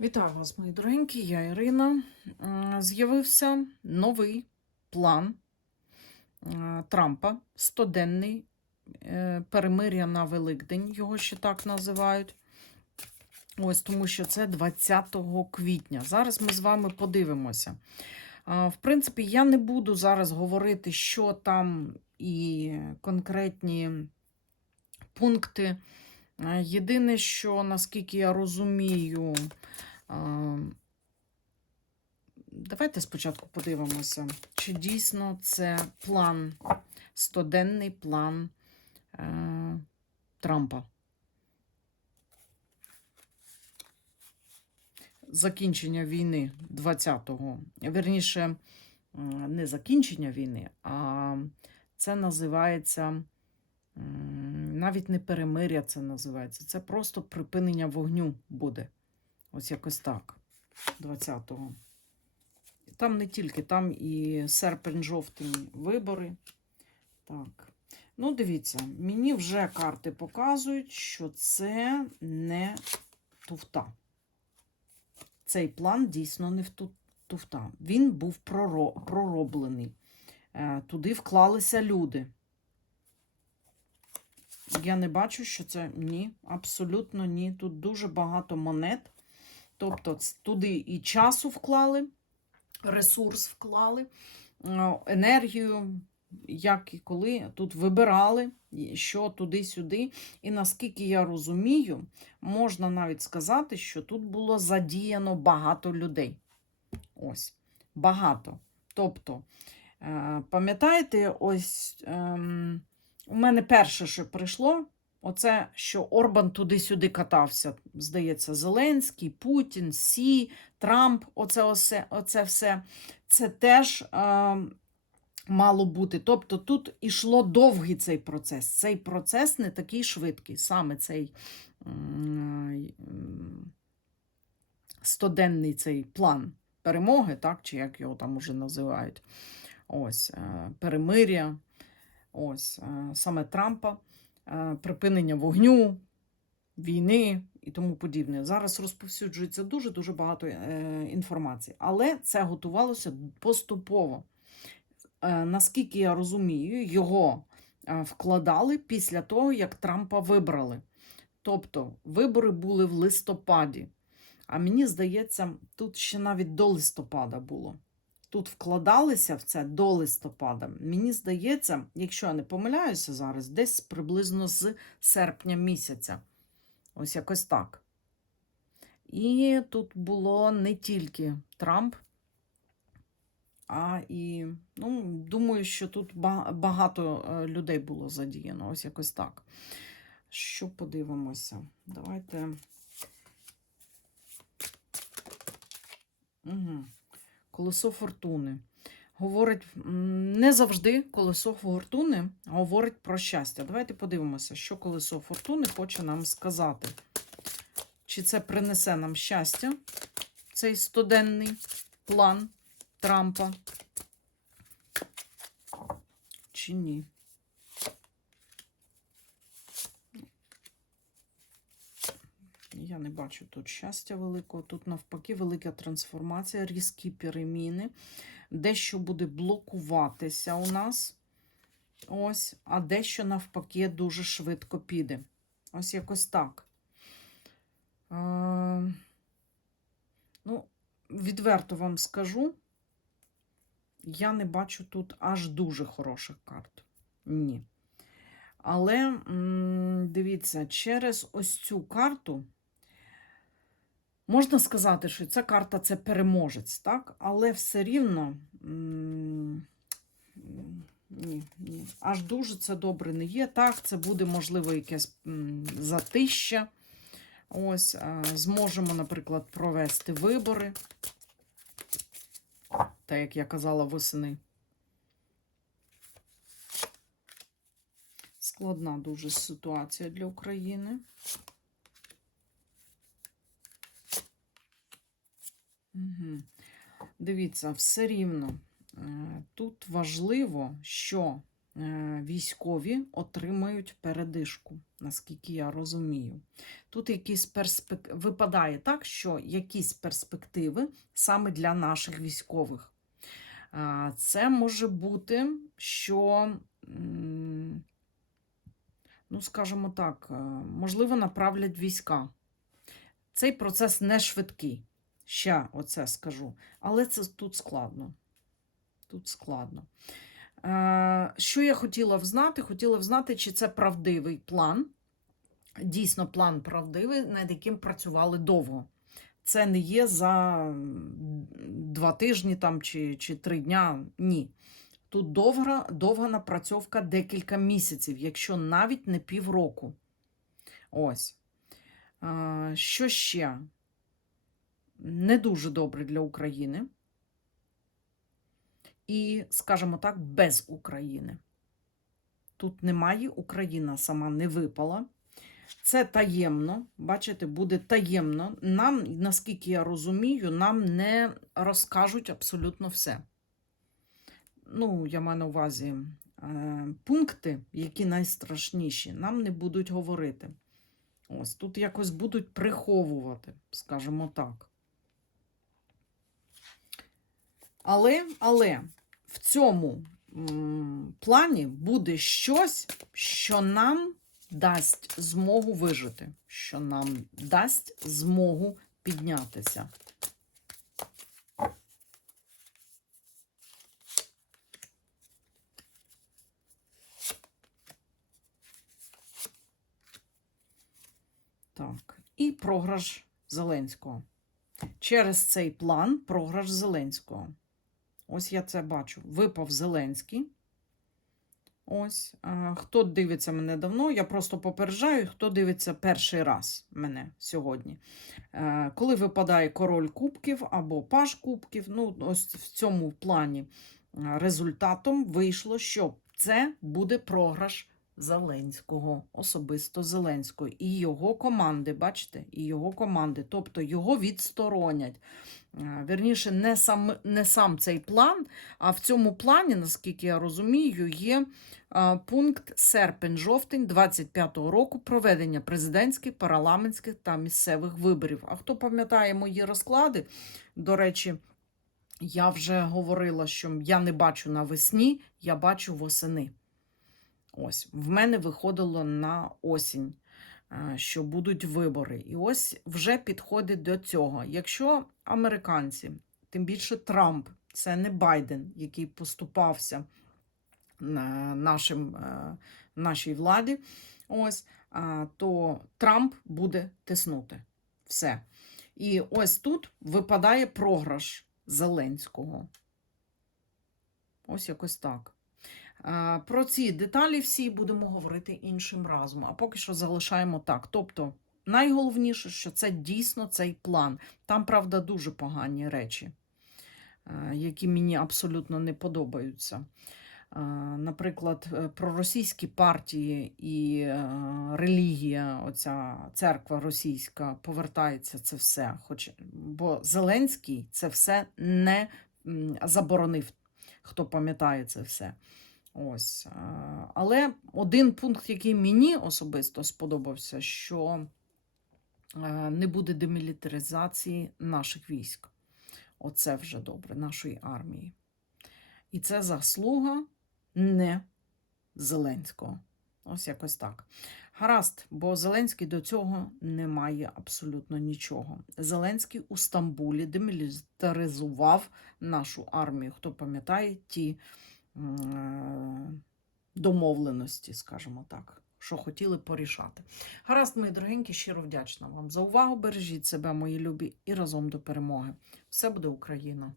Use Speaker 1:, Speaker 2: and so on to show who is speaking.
Speaker 1: Вітаю вас, мої дорогенькі, я Ірина. З'явився новий план е, Трампа, 100-денний е, перемир'я на Великдень, його ще так називають. Ось тому що це 20 квітня. Зараз ми з вами подивимося. В принципі, я не буду зараз говорити, що там і конкретні пункти. Е, Єдине, що наскільки я розумію, Давайте спочатку подивимося, чи дійсно це план, 100-денний план е, Трампа. Закінчення війни 20-го. Вірніше, не закінчення війни, а це називається навіть не перемиря це називається. Це просто припинення вогню буде. Ось якось так. 20-го. Там не тільки, там і серпень-жовтень вибори. Так. Ну, дивіться, мені вже карти показують, що це не туфта. Цей план дійсно не в туфта. Він був пророблений. Е, Туди вклалися люди. Я не бачу, що це ні, абсолютно ні. Тут дуже багато монет. Тобто туди і часу вклали, ресурс вклали, е, енергію, як і коли тут вибирали, що туди-сюди. І наскільки я розумію, можна навіть сказати, що тут було задіяно багато людей. Ось, багато. Тобто, е, пам'ятаєте, ось ем, у мене перше, що прийшло, оце, що Орбан туди-сюди катався. Здається, Зеленський, Путін, Сі, Трамп, оце, осе, оце все. Це теж е, мало бути. Тобто тут ішло довгий цей процес. Цей процес не такий швидкий. Саме цей стоденний цей план перемоги, так, чи як його там уже називають. Ось, е, перемиря, ось, е, саме Трампа, припинення вогню, війни і тому подібне. Зараз розповсюджується дуже-дуже багато е, інформації, але це готувалося поступово. Е, наскільки я розумію, його е, вкладали після того, як Трампа вибрали. Тобто вибори були в листопаді. А мені здається, тут ще навіть до листопада було. Тут вкладалися в це до листопада. Мені здається, якщо я не помиляюся зараз, десь приблизно з серпня місяця. Ось якось так. І тут було не тільки Трамп, а і, ну, думаю, що тут багато е, людей було задіяно. Ось якось так. Що подивимося? Давайте. Угу. Колесо фортуни. Говорить, не завжди колесо фортуни говорить про щастя. Давайте подивимося, що колесо фортуни хоче нам сказати. Чи це принесе нам щастя, цей стоденний план Трампа? Чи ні? Не бачу тут щастя великого. Тут навпаки велика трансформація, різкі переміни. Дещо буде блокуватися у нас. Ось, а дещо навпаки дуже швидко піде. Ось якось так. Е, ну, відверто вам скажу, я не бачу тут аж дуже хороших карт. Ні. Але дивіться, через ось цю карту можна сказати, що ця карта це переможець, так? Але все рівно ні, ні. аж дуже це добре не є. Так, це буде, можливо, якесь затища. Ось, зможемо, наприклад, провести вибори, так як я казала восени. Складна дуже ситуація для України. Дивіться, все рівно. е, Тут важливо, що е, військові отримають передишку, наскільки я розумію. Тут якісь перспек... випадає так, що якісь перспективи саме для наших військових. Це може бути, що, ну, скажімо так, е, можливо, направлять війська. Цей процес не швидкий. Ще оце скажу. Але це тут складно. Тут складно. Е, Що я хотіла взнати? Хотіла взнати, чи це правдивий план. Дійсно, план правдивий, над яким працювали довго. Це не є за два тижні там, чи, чи три дня. Ні. Тут довга, довга напрацьовка декілька місяців, якщо навіть не півроку. Ось. Е, Що ще? Не дуже добре для України. І, скажімо так, без України. Тут немає, Україна сама не випала. Це таємно, бачите, буде таємно. Нам, наскільки я розумію, нам не розкажуть абсолютно все. Ну, я маю на увазі е, пункти, які найстрашніші, нам не будуть говорити. Ось тут якось будуть приховувати, скажімо так. Але, але в цьому м, плані буде щось, що нам дасть змогу вижити, що нам дасть змогу піднятися. Так, і програш Зеленського. Через цей план програш Зеленського. Ось я це бачу. Випав Зеленський. Ось. Хто дивиться мене давно, я просто попереджаю, хто дивиться перший раз мене сьогодні. Е, Коли випадає король кубків або паш кубків, ну, ось в цьому плані е, результатом вийшло, що це буде програш Зеленського, особисто Зеленського, і його команди, бачите, і його команди, тобто його відсторонять. Е, Вірніше, не сам, не сам цей план, а в цьому плані, наскільки я розумію, є е, пункт серпень-жовтень 25-го року проведення президентських, парламентських та місцевих виборів. А хто пам'ятає мої розклади, до речі, я вже говорила, що я не бачу навесні, я бачу восени. Ось, в мене виходило на осінь, е, що будуть вибори. І ось вже підходить до цього. Якщо американці, тим більше Трамп, це не Байден, який поступався нашим, е, нашій владі, ось, то Трамп буде тиснути. Все. І ось тут випадає програш Зеленського. Ось якось так. Е, Про ці деталі всі будемо говорити іншим разом. А поки що залишаємо так. Тобто, найголовніше, що це дійсно цей план. Там, правда, дуже погані речі, е, які мені абсолютно не подобаються. Е, Наприклад, е, проросійські партії і релігія, оця церква російська, повертається це все. Хоч, бо Зеленський це все не заборонив, хто пам'ятає це все. Ось. Але один пункт, який мені особисто сподобався, що е, не буде демілітаризації наших військ. Оце вже добре, нашої армії. І це заслуга не Зеленського. Ось якось так. Гаразд, бо Зеленський до цього не має абсолютно нічого. Зеленський у Стамбулі демілітаризував нашу армію. Хто пам'ятає ті домовленості, скажімо так, що хотіли порішати. Гаразд, мої дорогенькі, щиро вдячна вам за увагу. Бережіть себе, мої любі, і разом до перемоги. Все буде Україна!